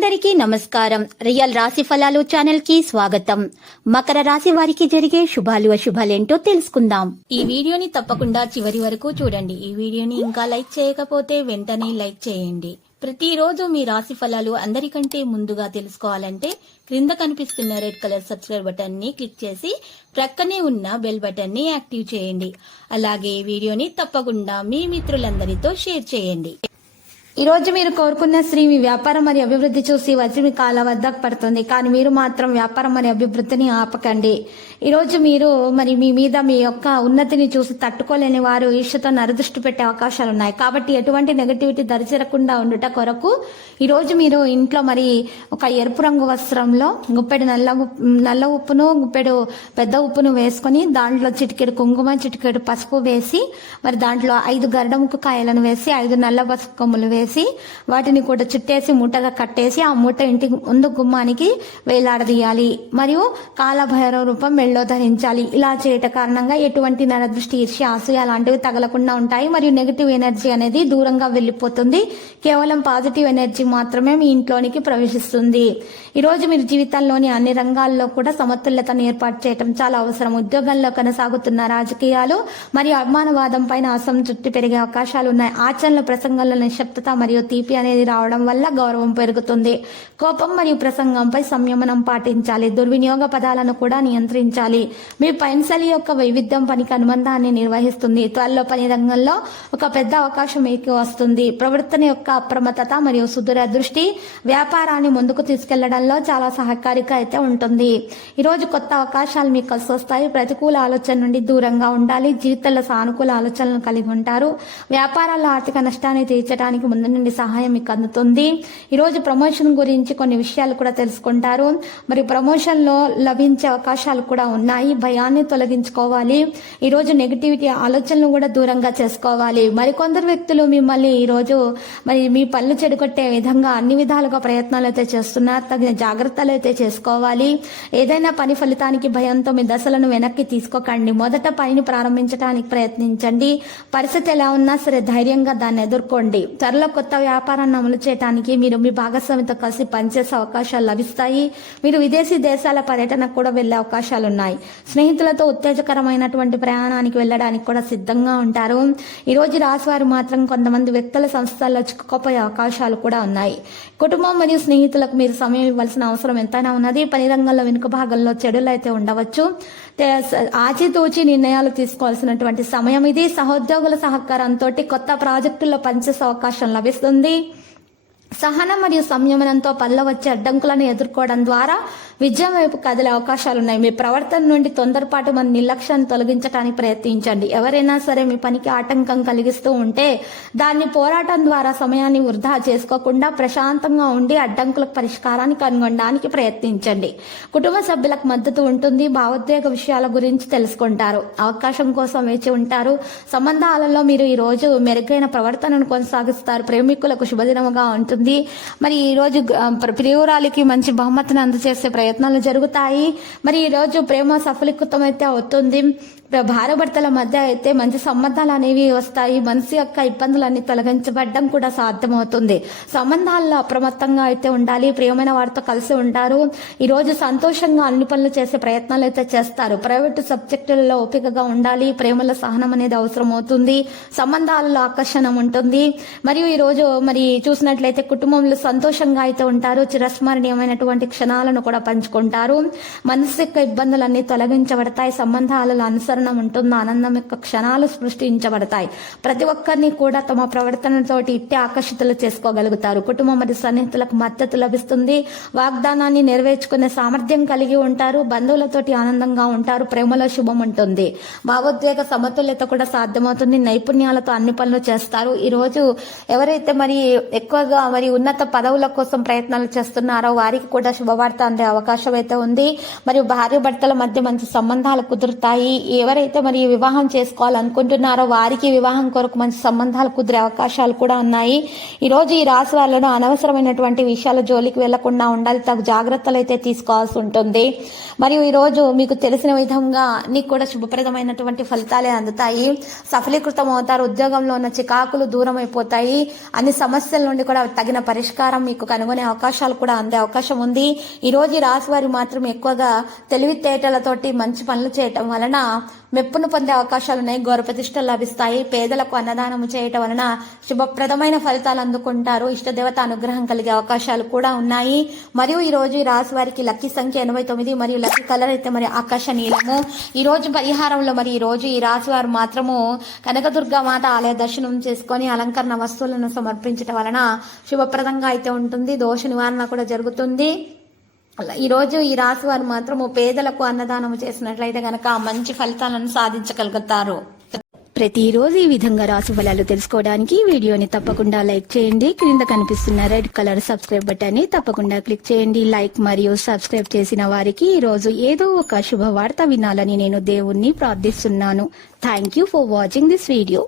అందరికీ నమస్కారం. రియల్ రాశి ఫలాలు ఛానల్ కి స్వాగతం. మకర రాశి వారికి జరిగే శుభాలు అశుభాలేంటో తెలుసుకుందాం. ఈ వీడియోని తప్పకుండా చివరి వరకు చూడండి. ఈ వీడియోని ఇంకా లైక్ చేయకపోతే వెంటనే లైక్ చేయండి. ప్రతిరోజు మీ రాశి ఫలాలు అందరికంటే ముందుగా తెలుసుకోవాలంటే క్రింద కనిపిస్తున్న రెడ్ కలర్ సబ్స్క్రైబ్ బటన్ ని క్లిక్ చేసి ప్రక్కనే ఉన్న బెల్ బటన్ ని యాక్టివ్ చేయండి. అలాగే ఈ వీడియోని తప్పకుండా మీ మిత్రులందరితో షేర్ చేయండి. ఈ రోజు మీరు కోరుకున్న స్త్రీ మీ వ్యాపారం మరియు అభివృద్ధి చూసి వచ్చి మీ కాళ్ళ వద్దకు పడుతుంది. కానీ మీరు మాత్రం వ్యాపారం మరియు అభివృద్ధిని ఆపకండి. ఈ రోజు మీరు మీ మీద మీ యొక్క ఉన్నతిని చూసి తట్టుకోలేని వారు ఈర్ష్యతో నరదృష్టి పెట్టే అవకాశాలు ఉన్నాయి. కాబట్టి ఎటువంటి నెగటివిటీ దరిచేరకుండా ఉండుట కొరకు ఈ రోజు మీరు ఇంట్లో ఒక ఎరుపు రంగు వస్త్రంలో గుప్పెడు నల్ల ఉప్పును గుప్పెడు పెద్ద ఉప్పును వేసుకొని దాంట్లో చిటికెడు కుంకుమ చిటికెడు పసుపు వేసి దాంట్లో 5 గరడముకు కాయలను వేసి 5 నల్ల పసుపు కొమ్ములు వేసి వాటిని కూడా చుట్టేసి మూటగా కట్టేసి ఆ మూట ఇంటి ముందు గుమ్మానికి వేలాడదీయాలి. మరియు కాలభైరవ రూపం మెళ్ళో ధరించాలి. ఇలా చేయట కారణంగా ఎటువంటి నరదృష్టి ఈర్ష్య అసూయ లాంటివి తగలకుండా ఉంటాయి. మరియు నెగిటివ్ ఎనర్జీ అనేది దూరంగా వెళ్లిపోతుంది. కేవలం పాజిటివ్ ఎనర్జీ మాత్రమే మీ ఇంట్లోనికి ప్రవేశిస్తుంది. ఈ రోజు మీరు జీవితంలోని అన్ని రంగాల్లో కూడా సమతుల్యతను ఏర్పాటు చేయడం చాలా అవసరం. ఉద్యోగంలో కొనసాగుతున్న రాజకీయాలు మరియు అభిమానవాదం పైన అసంతృప్తి పెరిగే అవకాశాలు ఉన్నాయి. ఆచరణలో ప్రసంగంలో నిశ్శబ్దత మరియు తీపి అనేది రావడం వల్ల గౌరవం పెరుగుతుంది. కోపం మరియు ప్రసంగంపై సంయమనం పాటించాలి. దుర్వినియోగ పదాలను కూడా నియంత్రించాలి. మీ పెన్సిల్ యొక్క వైవిధ్యం పనికి అనుబంధాన్ని నిర్వహిస్తుంది. త్వరలో పని రంగంలో ఒక పెద్ద అవకాశం మీకు వస్తుంది. ప్రవర్తన యొక్క అప్రమత్తత మరియు సుదూర దృష్టి వ్యాపారాన్ని ముందుకు తీసుకెళ్లడంలో చాలా సహకారిగా అయితే ఉంటుంది. ఈ రోజు కొత్త అవకాశాలు మీకు కలిసి వస్తాయి. ప్రతికూల ఆలోచన నుండి దూరంగా ఉండాలి. జీవితంలో సానుకూల ఆలోచనలు కలిగి ఉంటారు. వ్యాపారాల్లో ఆర్థిక నష్టాన్ని తీర్చడానికి ముందు నుండి సహాయం మీకు అందుతుంది. ఈ రోజు ప్రమోషన్ గురించి కొన్ని విషయాలు కూడా తెలుసుకుంటారు. మరి ప్రమోషన్ లో లభించే అవకాశాలు కూడా ఉన్నాయి. భయాన్ని తొలగించుకోవాలి. ఈ రోజు నెగిటివిటీ ఆలోచనలు కూడా దూరంగా చేసుకోవాలి. మరికొందరు వ్యక్తులు మిమ్మల్ని ఈ రోజు మీ పనులు చెడగొట్టే విధంగా అన్ని విధాలుగా ప్రయత్నాలు అయితే చేస్తున్నారు. తగిన జాగ్రత్తలు అయితే చేసుకోవాలి. ఏదైనా పని ఫలితానికి భయంతో మీ దశలను వెనక్కి తీసుకోకండి. మొదట పనిని ప్రారంభించడానికి ప్రయత్నించండి. పరిస్థితి ఎలా ఉన్నా సరే ధైర్యంగా దాన్ని ఎదుర్కోండి. త్వరలో కొత్త వ్యాపారాన్ని అమలు చేయడానికి మీరు మీ భాగస్వామితో కలిసి పనిచేసే అవకాశాలు లభిస్తాయి. మీరు విదేశీ దేశాల పర్యటనకు కూడా వెళ్లే అవకాశాలు ఉన్నాయి. స్నేహితులతో ఉత్తేజకరమైనటువంటి ప్రయాణానికి వెళ్ళడానికి కూడా సిద్ధంగా ఉంటారు. ఈ రోజు రాశివారు మాత్రం కొంతమంది వ్యక్తుల సంస్థల్లో చిక్కుకోపోయే అవకాశాలు కూడా ఉన్నాయి. కుటుంబం మరియు స్నేహితులకు మీరు సమయం ఇవ్వాల్సిన అవసరం ఎంతైనా ఉన్నది. పని రంగంలో వెనుక భాగంలో చెడులు అయితే ఉండవచ్చు. ఆచితూచి నిర్ణయాలు తీసుకోవాల్సినటువంటి సమయం ఇది. సహోద్యోగుల సహకారంతో కొత్త ప్రాజెక్టుల్లో పనిచేసే అవకాశం లభిస్తుంది. సహనం మరియు సంయమనంతో పనిలో వచ్చే అడ్డంకులను ఎదుర్కోవడం ద్వారా విజయం వైపు కదిలే అవకాశాలున్నాయి. మీ ప్రవర్తన నుండి తొందరపాటు మన నిర్లక్ష్యాన్ని తొలగించడానికి ప్రయత్నించండి. ఎవరైనా సరే మీ పనికి ఆటంకం కలిగిస్తూ ఉంటే దాన్ని పోరాటం ద్వారా సమయాన్ని వృధా చేసుకోకుండా ప్రశాంతంగా ఉండి అడ్డంకులకు పరిష్కారాన్ని కనుగొనడానికి ప్రయత్నించండి. కుటుంబ సభ్యులకు మద్దతు ఉంటుంది. భావోద్వేగ విషయాల గురించి తెలుసుకుంటారు. అవకాశం కోసం వేచి ఉంటారు. సంబంధాలలో మీరు ఈ రోజు మెరుగైన ప్రవర్తనను కొనసాగిస్తారు. ప్రేమికులకు శుభదినముగా ఉంటుంది. ఈ రోజు ప్రియురాలికి మంచి బహుమతిని అందజేసే ప్రయత్నాలు జరుగుతాయి. ఈ రోజు ప్రేమ సఫలీకృతం అయితే అవుతుంది. భార్యాభర్తల మధ్య అయితే మంచి సంబంధాలు అనేవి వస్తాయి. మనసు యొక్క ఇబ్బందులన్నీ తొలగించబడడం కూడా సాధ్యమవుతుంది. సంబంధాల్లో అప్రమత్తంగా అయితే ఉండాలి. ప్రియమైన వారితో కలిసి ఉంటారు. ఈ రోజు సంతోషంగా అన్ని పనులు చేసే ప్రయత్నాలు అయితే చేస్తారు. ప్రైవేటు సబ్జెక్టులలో ఓపికగా ఉండాలి. ప్రేమలో సహనం అనేది అవసరం అవుతుంది. సంబంధాలలో ఆకర్షణ ఉంటుంది. మరియు ఈ రోజు చూసినట్లయితే కుటుంబంలో సంతోషంగా అయితే ఉంటారు. చిరస్మరణీయమైనటువంటి క్షణాలను కూడా పంచుకుంటారు. మనసు యొక్క ఇబ్బందులన్నీ తొలగించబడతాయి. సంబంధాలలో అనుసరణ ఉంటుంది. ఆనందం యొక్క క్షణాలు సృష్టించబడతాయి. ప్రతి ఒక్కరిని కూడా తమ ప్రవర్తనతోటి ఇట్టే ఆకర్షితులు చేసుకోగలుగుతారు. కుటుంబం మరియు సన్నిహితులకు మద్దతు లభిస్తుంది. వాగ్దానాన్ని నెరవేర్చుకునే సామర్థ్యం కలిగి ఉంటారు. బంధువులతోటి ఆనందంగా ఉంటారు. ప్రేమలో శుభం ఉంటుంది. భావోద్వేగ సమతుల్యత కూడా సాధ్యమవుతుంది. నైపుణ్యాలతో అన్ని పనులు చేస్తారు. ఈ రోజు ఎవరైతే ఎక్కువగా ఉన్నత పదవుల కోసం ప్రయత్నాలు చేస్తున్నారో వారికి కూడా శుభవార్త అందే అవకాశం అయితే ఉంది. మరియు భార్య భర్తల మధ్య మంచి సంబంధాలు కుదురుతాయి. ఎవరైతే మరి వివాహం చేసుకోవాలనుకుంటున్నారో వారికి వివాహం కొరకు మంచి సంబంధాలు కుదిరే అవకాశాలు కూడా ఉన్నాయి. ఈ రోజు ఈ రాశి వాళ్ళను అనవసరమైనటువంటి విషయాల జోలికి వెళ్లకుండా ఉండాలి, తగు జాగ్రత్తలు అయితే తీసుకోవాల్సి ఉంటుంది. మరియు ఈ రోజు మీకు తెలిసిన విధంగా నీకు కూడా శుభప్రదమైనటువంటి ఫలితాలే అందుతాయి. సఫలీకృతం అవుతారు. ఉద్యోగంలో ఉన్న చికాకులు దూరం అయిపోతాయి. అన్ని సమస్యల నుండి కూడా తగిన పరిష్కారం మీకు కనుగొనే అవకాశాలు కూడా అందే అవకాశం ఉంది. ఈ రోజు ఈ రాశి వారు మాత్రం ఎక్కువగా తెలివితేటలతోటి మంచి పనులు చేయటం వలన మెప్పును పొందే అవకాశాలు ఉన్నాయి. గౌరవ ప్రతిష్టలు లభిస్తాయి. పేదలకు అన్నదానం చేయటం వలన శుభప్రదమైన ఫలితాలు అందుకుంటారు. ఇష్టదేవత అనుగ్రహం కలిగే అవకాశాలు కూడా ఉన్నాయి. మరియు ఈ రోజు ఈ రాశి వారికి లక్కీ సంఖ్య 89 మరియు లక్కీ కలర్ అయితే మరి ఆకాశ నీలము. ఈ రోజు పరిహారంలో మరి ఈ రోజు ఈ రాశి వారు మాత్రము కనకదుర్గా మాత ఆలయ దర్శనం చేసుకొని అలంకరణ వస్తువులను సమర్పించడం వలన శుభప్రదంగా అయితే ఉంటుంది. దోష నివారణ కూడా జరుగుతుంది. ఈ రోజు ఈ రాశి వారు మాత్రము పేదలకు అన్నదానం చేసినట్లయితే గనక మంచి ఫలితాలను సాధించగలుగుతారు. ప్రతిరోజు ఈ విధంగా రాశి ఫలాలు తెలుసుకోవడానికి వీడియోని తప్పకుండా లైక్ చేయండి. క్రింద కనిపిస్తున్న రెడ్ కలర్ సబ్స్క్రైబ్ బటన్ ని తప్పకుండా క్లిక్ చేయండి. లైక్ మరియు సబ్స్క్రైబ్ చేసిన వారికి ఈ రోజు ఏదో ఒక శుభవార్త వినాలని నేను దేవుణ్ణి ప్రార్థిస్తున్నాను. Thank you for watching this video.